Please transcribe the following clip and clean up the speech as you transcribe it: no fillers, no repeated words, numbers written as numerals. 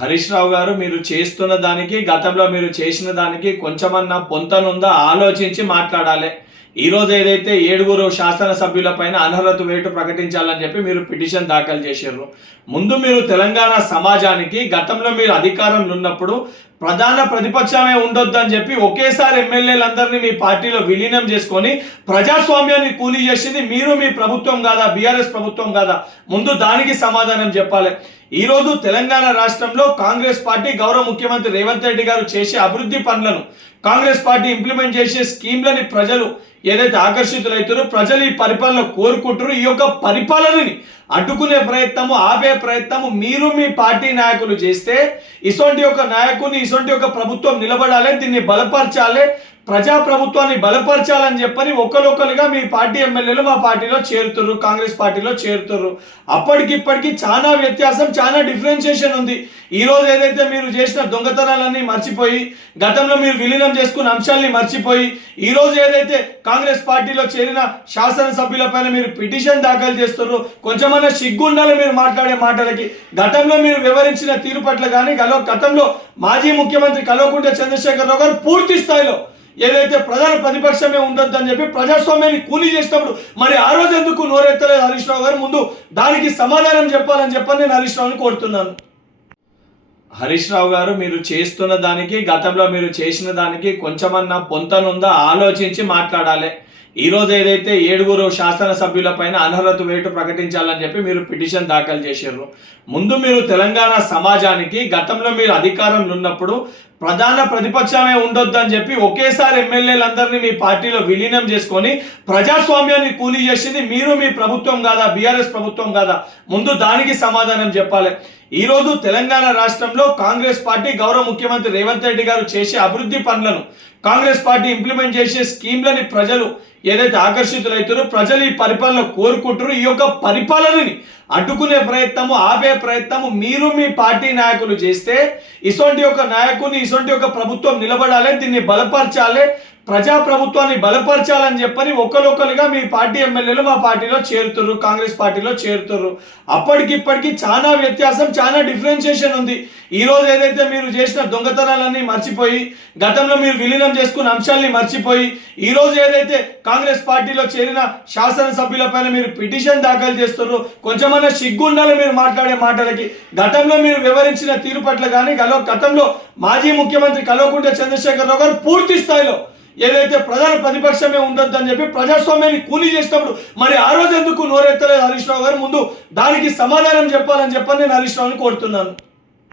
హరీష్ రావు గారు, మీరు చేస్తున్న దానికి, గతంలో మీరు చేసిన దానికి కొంచెమన్నా పొంతనుందా ఆలోచించి మాట్లాడాలి. ఈరోజు ఏదైతే 7 శాసనసభ్యులపైన అనర్హత వేటు ప్రకటించాలని చెప్పి మీరు పిటిషన్ దాఖలు చేశారు. ముందు మీరు తెలంగాణ సమాజానికి గతంలో మీరు అధికారంలో ఉన్నప్పుడు ప్రధాన ప్రతిపక్షమే ఉండొద్దని చెప్పి ఒకేసారి ఎమ్మెల్యేలందరినీ మీ పార్టీలో విలీనం చేసుకొని ప్రజాస్వామ్యాన్ని కూలీ చేసింది మీరు, మీ ప్రభుత్వం కాదా? బీఆర్ఎస్ ప్రభుత్వం కాదా? ముందు దానికి సమాధానం చెప్పాలి. ఈరోజు తెలంగాణ రాష్ట్రంలో కాంగ్రెస్ పార్టీ గౌరవ ముఖ్యమంత్రి రేవంత్ రెడ్డి గారు చేసే అభివృద్ధి పనులను, కాంగ్రెస్ పార్టీ ఇంప్లిమెంట్ చేసే స్కీమ్లని ప్రజలు ఏదైతే ఆకర్షితులవుతారో, ప్రజలు ఈ పరిపాలన కోరుకుంటారు. ఈ యొక్క పరిపాలనని అడ్డుకునే ప్రయత్నము, ఆపే ప్రయత్నము మీరు, మీ పార్టీ నాయకులు చేస్తే ఇసొంటి యొక్క నాయకుని, ఇసొంటి యొక్క ప్రభుత్వం నిలబడాలి, దీన్ని బలపరచాలి, ప్రజా ప్రభుత్వాన్ని బలపరచాలని చెప్పని ఒకరొకరుగా మీ పార్టీ ఎమ్మెల్యేలు మా పార్టీలో చేరుతున్నారు, కాంగ్రెస్ పార్టీలో చేరుతున్నారు. అప్పటికిప్పటికీ చాలా వ్యత్యాసం, చాలా డిఫరెన్షియేషన్ ఉంది. ఈ రోజు ఏదైతే మీరు చేసిన దొంగతనాలన్నీ మర్చిపోయి, గతంలో మీరు విలీనం చేసుకున్న అంశాలని మర్చిపోయి, ఈ రోజు ఏదైతే కాంగ్రెస్ పార్టీలో చేరిన శాసనసభ్యులపైన మీరు పిటిషన్ దాఖలు చేస్తున్నారు, కొంచెమన్నా సిగ్గుండాలి మీరు మాట్లాడే మాటలకి. గతంలో మీరు వివరించిన తీరు పట్ల కానీ, గతంలో మాజీ ముఖ్యమంత్రి కల్వకుంట్ల చంద్రశేఖరరావు గారు పూర్తి స్థాయిలో ఏదైతే ప్రధాన ప్రతిపక్షమే ఉండొద్దని చెప్పి ప్రజాస్వామ్యాన్ని కూలీ చేసినప్పుడు మరి ఆ రోజు ఎందుకు నోరెత్తలేదు హరీష్ రావు గారు? ముందు దానికి సమాధానం చెప్పాలని చెప్పని నేను హరీష్ రావుని కోరుతున్నాను. హరీష్ రావు గారు, మీరు చేస్తున్న దానికి, గతంలో మీరు చేసిన దానికి కొంచెమన్నా పొంతనుందా ఆలోచించి మాట్లాడాలి. ఈరోజు ఏదైతే 7 శాసనసభ్యులపైన అనర్హత వేటు ప్రకటించాలని చెప్పి మీరు పిటిషన్ దాఖలు చేశారు. ముందు మీరు తెలంగాణ సమాజానికి గతంలో మీరు అధికారంలో ఉన్నప్పుడు ప్రధాన ప్రతిపక్షమే ఉండొద్దని చెప్పి ఒకేసారి ఎమ్మెల్యేలందరినీ మీ పార్టీలో విలీనం చేసుకొని ప్రజాస్వామ్యాన్ని కూలీ చేసింది మీరు, మీ ప్రభుత్వం కాదా? బీఆర్ఎస్ ప్రభుత్వం కాదా? ముందు దానికి సమాధానం చెప్పాలి. ఈరోజు తెలంగాణ రాష్ట్రంలో కాంగ్రెస్ పార్టీ గౌరవ ముఖ్యమంత్రి రేవంత్ రెడ్డి గారు చేసే అభివృద్ధి పనులను, కాంగ్రెస్ పార్టీ ఇంప్లిమెంట్ చేసే స్కీమ్లని ప్రజలు ఏదైతే ఆకర్షితులవుతారో, ప్రజలు ఈ పరిపాలన కోరుకుంటారు. ఈ యొక్క పరిపాలనని అడ్డుకునే ప్రయత్నము, ఆపే ప్రయత్నము మీరు, మీ పార్టీ నాయకులు చేస్తే ఇసొంటి యొక్క నాయకుని, ఇసొంటి యొక్క ప్రభుత్వం నిలబడాలి, దీన్ని బలపరచాలి, ప్రజా ప్రభుత్వాన్ని బలపరచాలని చెప్పని ఒకరొకరుగా మీ పార్టీ ఎమ్మెల్యేలు మా పార్టీలో చేరుతున్నారు, కాంగ్రెస్ పార్టీలో చేరుతున్నారు. అప్పటికిప్పటికీ చాలా వ్యత్యాసం, చాలా డిఫరెన్షియేషన్ ఉంది. ఈ రోజు ఏదైతే మీరు చేసిన దొంగతనాలన్నీ మర్చిపోయి, గతంలో మీరు విలీనం చేసుకున్న అంశాలని మర్చిపోయి, ఈ రోజు ఏదైతే కాంగ్రెస్ పార్టీలో చేరిన శాసనసభ్యులపైన మీరు పిటిషన్ దాఖలు చేస్తున్నారు, కొంచెమన్నా సిగ్గుండాలి మీరు మాట్లాడే మాటలకి. గతంలో మీరు వివరించిన తీరు పట్ల కానీ, గతంలో మాజీ ముఖ్యమంత్రి కల్వకుంట్ల చంద్రశేఖరరావు గారు పూర్తి స్థాయిలో ఏదైతే ప్రధాన ప్రతిపక్షమే ఉండొద్దని చెప్పి ప్రజాస్వామ్యాన్ని కూలీ చేసినప్పుడు మరి ఆ రోజు ఎందుకు నోరెత్తలేదు హరీష్ రావు గారు? ముందు దానికి సమాధానం చెప్పాలని చెప్పని నేను హరీష్ రావుని కోరుతున్నాను.